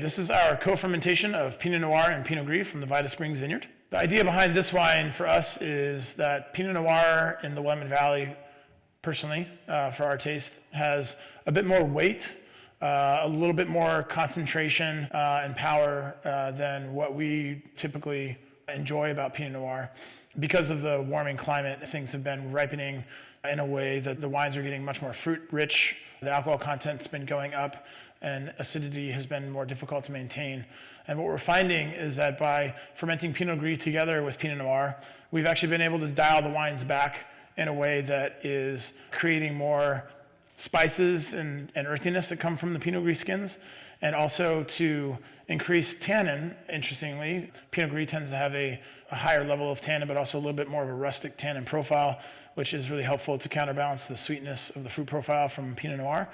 This is our co-fermentation of Pinot Noir and Pinot Gris from the Vita Springs Vineyard. The idea behind this wine for us is that Pinot Noir in the Willamette Valley, personally, for our taste, has a bit more weight, a little bit more concentration and power than what we typically enjoy about Pinot Noir. Because of the warming climate, things have been ripening in a way that the wines are getting much more fruit rich. The alcohol content's been going up, and acidity has been more difficult to maintain. And what we're finding is that by fermenting Pinot Gris together with Pinot Noir, we've actually been able to dial the wines back in a way that is creating more spices and earthiness that come from the Pinot Gris skins, and also to increase tannin. Interestingly, Pinot Gris tends to have a higher level of tannin, but also a little bit more of a rustic tannin profile, which is really helpful to counterbalance the sweetness of the fruit profile from Pinot Noir.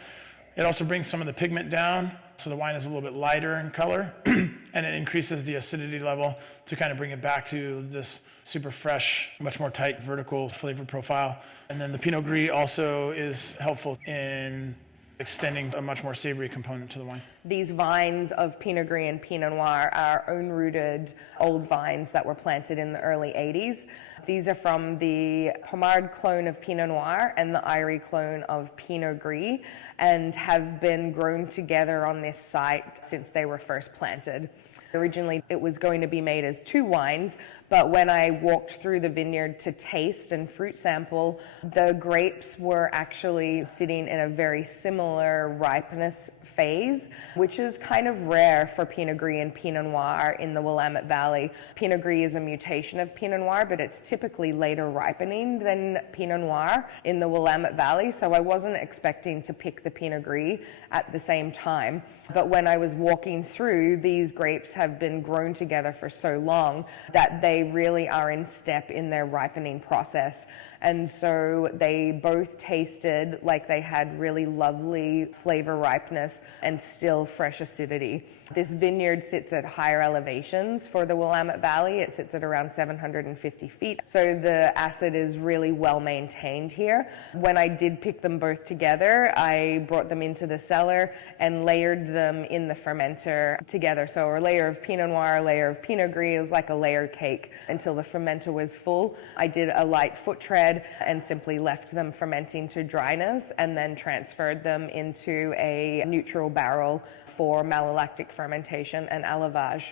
It also brings some of the pigment down, so the wine is a little bit lighter in color, and it increases the acidity level to kind of bring it back to this super fresh, much more tight vertical flavor profile. And then the Pinot Gris also is helpful in extending a much more savory component to the wine. These vines of Pinot Gris and Pinot Noir are own-rooted old vines that were planted in the early 80s. These are from the Pommard clone of Pinot Noir and the Irie clone of Pinot Gris, and have been grown together on this site since they were first planted. Originally, it was going to be made as two wines, but when I walked through the vineyard to taste and fruit sample, the grapes were actually sitting in a very similar ripeness phase, which is kind of rare for Pinot Gris and Pinot Noir in the Willamette Valley. Pinot Gris is a mutation of Pinot Noir, but it's typically later ripening than Pinot Noir in the Willamette Valley, so I wasn't expecting to pick the Pinot Gris at the same time. But when I was walking through, these grapes have been grown together for so long that they really are in step in their ripening process. And so they both tasted like they had really lovely flavor ripeness and still fresh acidity. This vineyard sits at higher elevations for the Willamette Valley. It sits at around 750 feet. So the acid is really well maintained here. When I did pick them both together, I brought them into the cellar and layered them in the fermenter together. So a layer of Pinot Noir, a layer of Pinot Gris. It was like a layered cake until the fermenter was full. I did a light foot tread and simply left them fermenting to dryness, and then transferred them into a neutral barrel for malolactic fermentation and élevage.